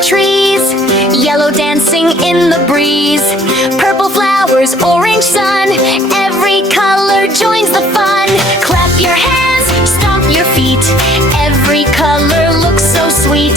the trees, yellow dancing in the breeze, purple flowers, orange sun, every color joins the fun. Clap your hands, stomp your feet, every color looks so sweet.